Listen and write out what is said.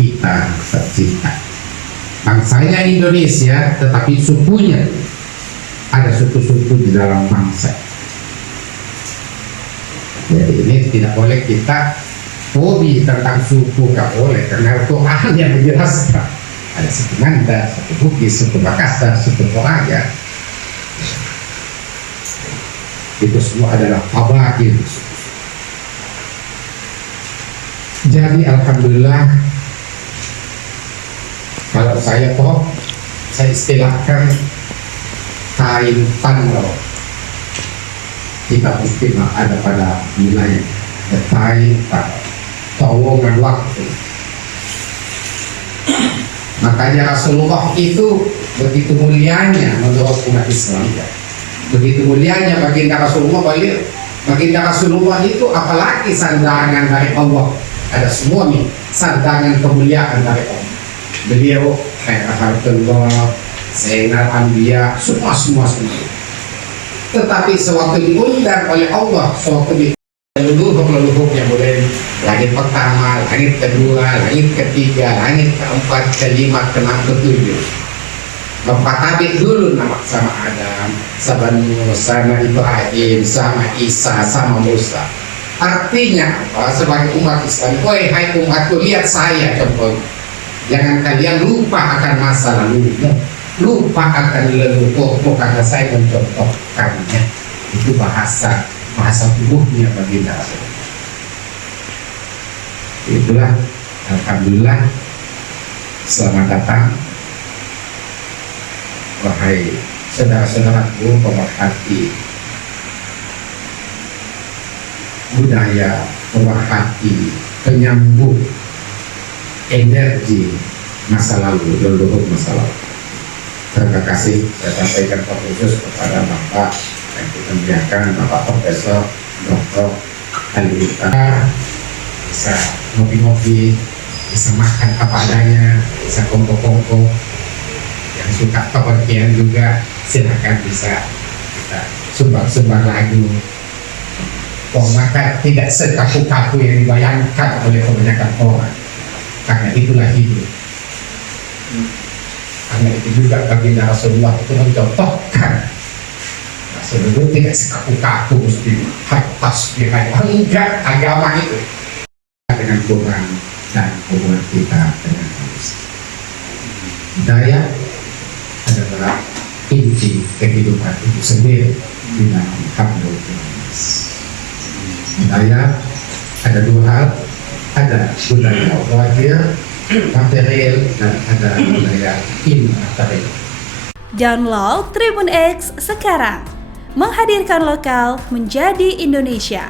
kita tercipta. Bangsanya Indonesia, tetapi sukunya ada suku-suku di dalam bangsa. Jadi ini tidak boleh kita hobi tentang suku, gak boleh, karena Quran yang menjelaskan ada suku Manda, suku Bugis, suku Makassar, suku Toraja. Itu semua adalah qabail. Jadi alhamdulillah, kalau saya istilahkan kain tanro. Kita mesti ada pada wilayah kain terowongan waktu. Makanya Rasulullah itu begitu mulianya menurut umat Islam. Begitu mulianya baginda Rasulullah, baginda Rasulullah itu apalagi sandangan dari Allah. Ada semua nih sandangan kemuliaan dari Allah. Beliau Khairatul Zainal Anbiya, semua. Tetapi sewaktu diundang oleh Allah, sewaktu leluhur yang boleh langit pertama, langit kedua, langit ketiga, langit keempat, kelima, keenam, ketujuh. Bapak tabik dulu nama sama Adam, sama Nuh, sama Ibrahim, sama Isa, sama Musa. Artinya apa? Sebagai umat Islam, hai umatku, lihat saya contoh. Jangan kalian lupa akan masa lalumu, lupa akan leluhurmu, karena saya mencontohkannya. Itu bahasa tubuhnya baginda Rasulullah. Itulah, alhamdulillah, selamat datang wahai saudara-saudaraku pemerhati budaya, pemerhati penyambung energi masa lalu, leluhur masa lalu. Terima kasih saya sampaikan khusus kepada Bapak yang kita muliakan, Bapak Profesor Dr. Alita. Bisa ngopi-ngopi, bisa makan apa adanya, bisa kongko-kongko. Yang suka kepergian juga silakan bisa kita sumbang lagu. Maka tidak sekaku-kaku yang dibayangkan oleh kebanyakan orang. Karena itulah hidup. Karena itu juga baginda Rasulullah itu mencontohkan Rasulullah tidak sekaku-kaku mesti tasbih, enggak, agama itu dengan Quran dan hubungan kita dengan manusia. Hidayah adalah inti kehidupan itu sendiri di dalam hablum minas. Hidayah ada dua hal, ada budaya zahir material dan ada budaya immaterial. Download Tribun X sekarang, menghadirkan lokal menjadi Indonesia.